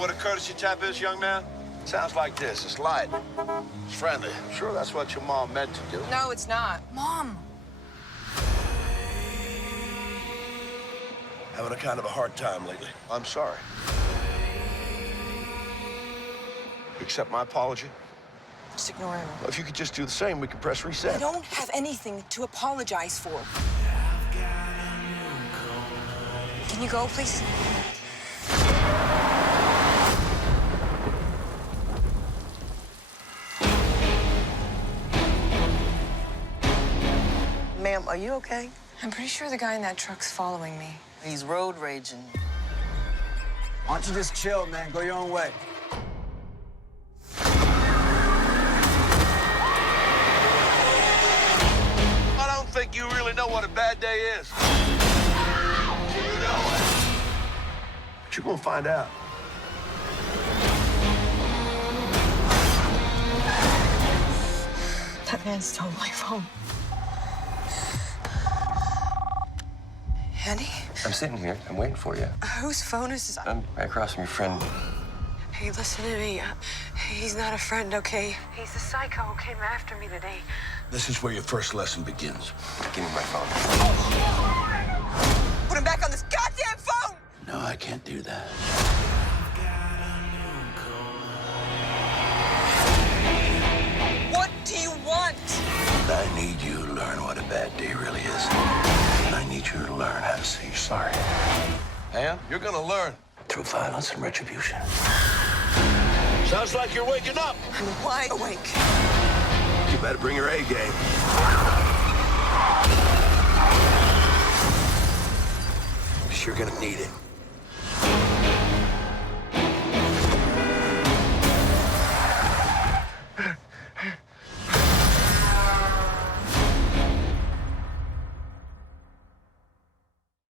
what a courtesy tap is, young man? Sounds like this. It's light. It's friendly. Sure, that's what your mom meant to do. No, it's not. Mom! Having a kind of a hard time lately. I'm sorry. Accept my apology? Just ignore him. Well, if you could just do the same, we could press reset. I don't have anything to apologize for. Can you go, please? Ma'am, are you okay? I'm pretty sure the guy in that truck's following me. He's road raging. Why don't you just chill, man? Go your own way. I don't think you really know what a bad day is. You know it. But you're gonna find out. That man stole my phone. Andy? I'm sitting here. I'm waiting for you. Whose phone is this? I'm right across from your friend. Hey, listen to me. He's not a friend, okay? He's the psycho who came after me today. This is where your first lesson begins. Give me my phone. Put him back on this goddamn phone! No, I can't do that. What do you want? I need you to learn what a bad day really is. And I need you to learn how to say you're sorry. And you're gonna learn through violence and retribution. Sounds like you're waking up. I'm wide awake. You better bring your A game. 'Cause you're gonna need it.